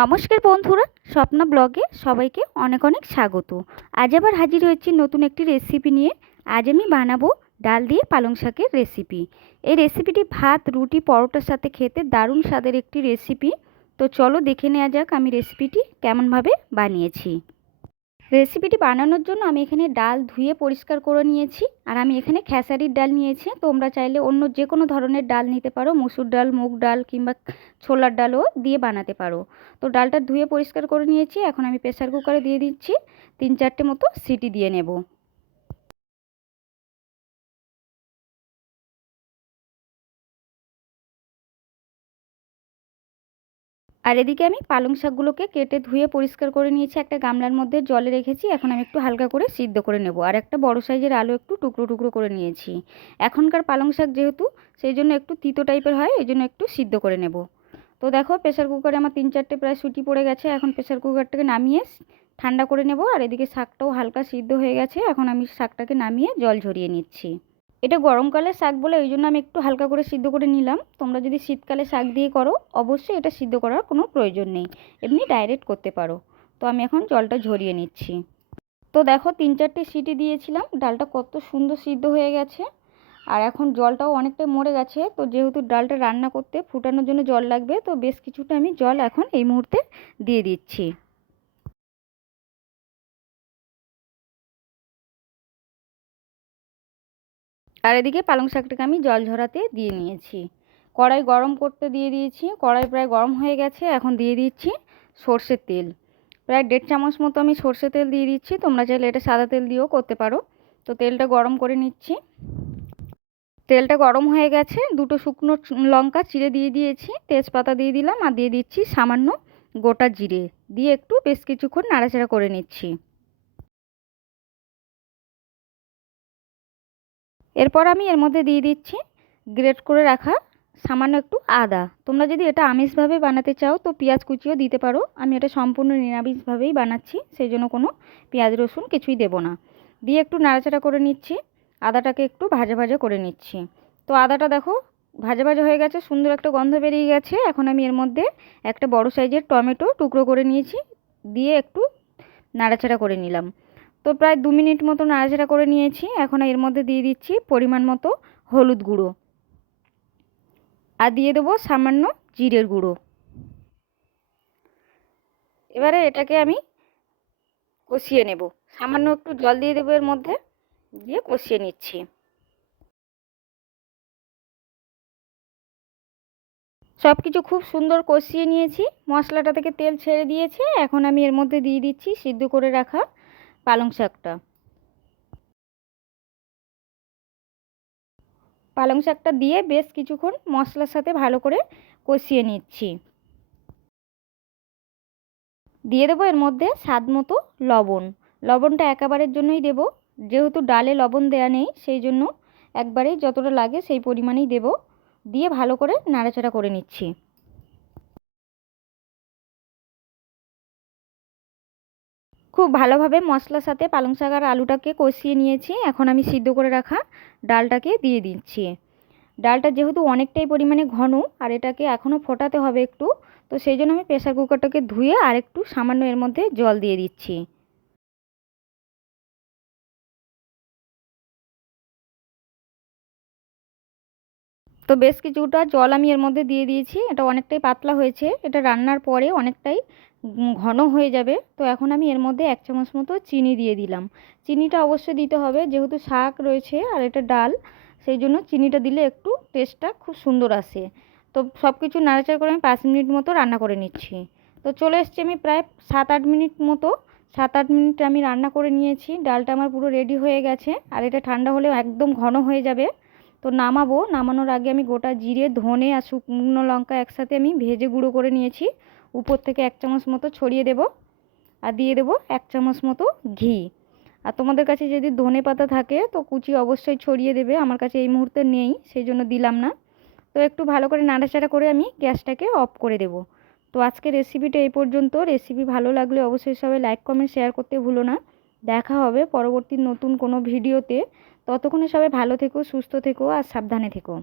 নমস্কার বন্ধুরা, স্বপ্না ব্লগে সবাইকে অনেক অনেক স্বাগত। আজ আবার হাজির হয়েছি নতুন একটি রেসিপি নিয়ে। আজ আমি বানাবো ডাল দিয়ে পালং শাকের রেসিপি। এই রেসিপিটি ভাত, রুটি, পরোটার সাথে খেতে দারুণ স্বাদের একটি রেসিপি। তো চলো দেখে নেওয়া যাক আমি রেসিপিটি কেমনভাবে বানিয়েছি। রেসিপিটি বানানোর জন্য আমি এখানে ডাল ধুয়ে পরিষ্কার করে নিয়েছি। আর আমি এখানে খেসারির ডাল নিয়েছি। তোমরা চাইলে অন্য যে কোনো ধরনের ডাল নিতে পারো, মসুর ডাল, মুগ ডাল কিংবা ছোলার ডালও দিয়ে বানাতে পারো। তো ডালটা ধুয়ে পরিষ্কার করে নিয়েছি। এখন আমি প্রেসার কুকারে দিয়ে দিচ্ছি, 3-4টে মতো সিটি দিয়ে নেব। আর এদিকে আমি পালং শাকগুলোকে কেটে ধুয়ে পরিষ্কার করে নিয়েছি, একটা গামলার মধ্যে জলে রেখেছি। এখন আমি একটু হালকা করে সিদ্ধ করে নেব। আর একটা বড় সাইজের আলু একটু টুকরো টুকরো করে নিয়েছি। এখনকার পালং শাক যেহেতু, সেই জন্য একটু তিতো টাইপের হয়, এই জন্য একটু সিদ্ধ করে নেব। তো দেখো প্রেসার কুকারে আমার 3-4টে প্রায় সিটি পড়ে গেছে। এখন প্রেসার কুকারটাকে নামিয়ে ঠান্ডা করে নেব। আর এদিকে শাকটাও হালকা সিদ্ধ হয়ে গেছে। এখন আমি শাকটাকে নামিয়ে জল ঝরিয়ে নিচ্ছি। এটা গরমকালের শাক বলে ওই জন্য আমি একটু হালকা করে সিদ্ধ করে নিলাম। তোমরা যদি শীতকালে শাক দিয়ে করো, অবশ্যই এটা সিদ্ধ করার কোনো প্রয়োজন নেই, এমনি ডাইরেক্ট করতে পারো। তো আমি এখন জলটা ঝরিয়ে নিচ্ছি। তো দেখো 3-4টে সিটি দিয়েছিলাম, ডালটা কত সুন্দর সিদ্ধ হয়ে গেছে। আর এখন জলটাও অনেকটাই মরে গেছে। তো যেহেতু ডালটা রান্না করতে ফুটানোর জন্য জল লাগবে, তো বেশ কিছুটা আমি জল এখন এই মুহূর্তে দিয়ে দিচ্ছি। আর এদিকে পালং শাকটাকে আমি জল ঝরাতে দিয়ে নিয়েছি। কড়াই গরম করতে দিয়ে দিয়েছি। কড়াই প্রায় গরম হয়ে গেছে। এখন দিয়ে দিচ্ছি সর্ষের তেল। প্রায় 1.5 চামচ মতো আমি সর্ষের তেল দিয়ে দিচ্ছি। তোমরা চাইলে এটা সাদা তেল দিয়েও করতে পারো। তো তেলটা গরম করে নিচ্ছি। তেলটা গরম হয়ে গেছে। 2টো শুকনো লঙ্কা চিড়ে দিয়ে দিয়েছি, তেজপাতা দিয়ে দিলাম, আর দিয়ে দিচ্ছি সামান্য গোটা জিরে দিয়ে একটু বেশ কিছুক্ষণ নাড়াচাড়া করে নিচ্ছি। এরপর আমি এর মধ্যে দিয়ে দিচ্ছি গ্রেট করে রাখা সামান্য একটু আদা। তোমরা যদি এটা আমিষভাবে বানাতে চাও তো পেঁয়াজ কুচিও দিতে পারো। আমি এটা সম্পূর্ণ নিরামিষভাবেই বানাচ্ছি, সেই জন্য কোনো পেঁয়াজ রসুন কিছুই দেবো না। দিয়ে একটু নাড়াচাড়া করে নিচ্ছি। আদাটাকে একটু ভাজা ভাজা করে নিচ্ছি। তো আদাটা দেখো ভাজা ভাজা হয়ে গেছে, সুন্দর একটা গন্ধ বেরিয়ে গেছে। এখন আমি এর মধ্যে একটা বড় সাইজের টমেটো টুকরো করে নিয়েছি, দিয়ে একটু নাড়াচাড়া করে নিলাম। তো প্রায় 2 মিনিট মতো নাড়াচাড়া করে নিয়েছি। এখন এর মধ্যে দিয়ে দিচ্ছি পরিমাণ মতো হলুদ গুঁড়ো, আর দিয়ে দেবো সামান্য জিরের গুঁড়ো। এবারে এটাকে আমি কষিয়ে নেব। সামান্য একটু জল দিয়ে দেবো এর মধ্যে, দিয়ে কষিয়ে নিচ্ছি। সব কিছু খুব সুন্দর কষিয়ে নিয়েছি। মশলাটা থেকে তেল ছেড়ে দিয়েছে। এখন আমি এর মধ্যে দিয়ে দিচ্ছি সিদ্ধ করে রাখা পালং শাকটা। পালং শাকটা দিয়ে বেশ কিছুক্ষণ মশলার সাথে ভালো করে কষিয়ে নিচ্ছি। দিয়ে দেবো এর মধ্যে স্বাদ মতো লবণ। লবণটা একেবারের জন্যই দেব, যেহেতু ডালে লবণ দেয়া নেই, সেই জন্য একবারেই যতটা লাগে সেই পরিমাণেই দেব। দিয়ে ভালো করে নাড়াচাড়া করে নিচ্ছি। খুব ভালোভাবে মশলার সাথে পালং শাক আর আলুটাকে কষিয়ে নিয়েছি। এখন আমি সিদ্ধ করে রাখা ডালটাকে দিয়ে দিচ্ছি। ডালটা যেহেতু অনেকটাই পরিমাণে ঘন, আর এটাকে এখনও ফোটাতে হবে একটু, তো সেই জন্য আমি প্রেসার কুকারটাকে ধুয়ে আর একটু সামান্য এর মধ্যে জল দিয়ে দিচ্ছি। তো বেশ কিছুটা জল আমি এর মধ্যে দিয়ে দিয়েছি। এটা অনেকটাই পাতলা হয়েছে, এটা রান্নার পরে অনেকটাই ঘন হয়ে যাবে। তো এখন আমি এর মধ্যে 1 চামচ মতো চিনি দিয়ে দিলাম। চিনিটা অবশ্যই দিতে হবে, যেহেতু শাক রয়েছে আর এটা ডাল, সেই জন্য চিনিটা দিলে একটু টেস্টটা খুব সুন্দর আসে। তো সব কিছু নাড়াচাড়া করে আমি 5 মিনিট মতো রান্না করে নিচ্ছি। তো চলে এসছি আমি প্রায় 7-8 মিনিট মতো। 7-8 মিনিট আমি রান্না করে নিয়েছি। ডালটা আমার পুরো রেডি হয়ে গেছে, আর এটা ঠান্ডা হলে একদম ঘন হয়ে যাবে। তো নামাবো, নামানোর আগে আমি গোটা জিরে, ধনে আর শুকনো লঙ্কা একসাথে আমি ভেজে গুঁড়ো করে নিয়েছি, উপর থেকে 1 চামচ মতো ছড়িয়ে দেব। আর দিয়ে দেবো 1 চামচ মতো ঘি। আর তোমাদের কাছে যদি ধনে পাতা থাকে তো কুচি অবশ্যই ছড়িয়ে দেবে, আমার কাছে এই মুহূর্তে নেই, সেই জন্য দিলাম না। তো একটু ভালো করে নাড়াচাড়া করে আমি গ্যাসটাকে অফ করে দেব। তো আজকে রেসিপিটা এই পর্যন্ত। রেসিপি ভালো লাগলে অবশ্যই সবাই লাইক কমেন্ট শেয়ার করতে ভুলো না। দেখা হবে পরবর্তী নতুন কোনো ভিডিওতে। ততক্ষণে সবাই ভালো থেকো, সুস্থ থেকো আর সাবধানে থেকো।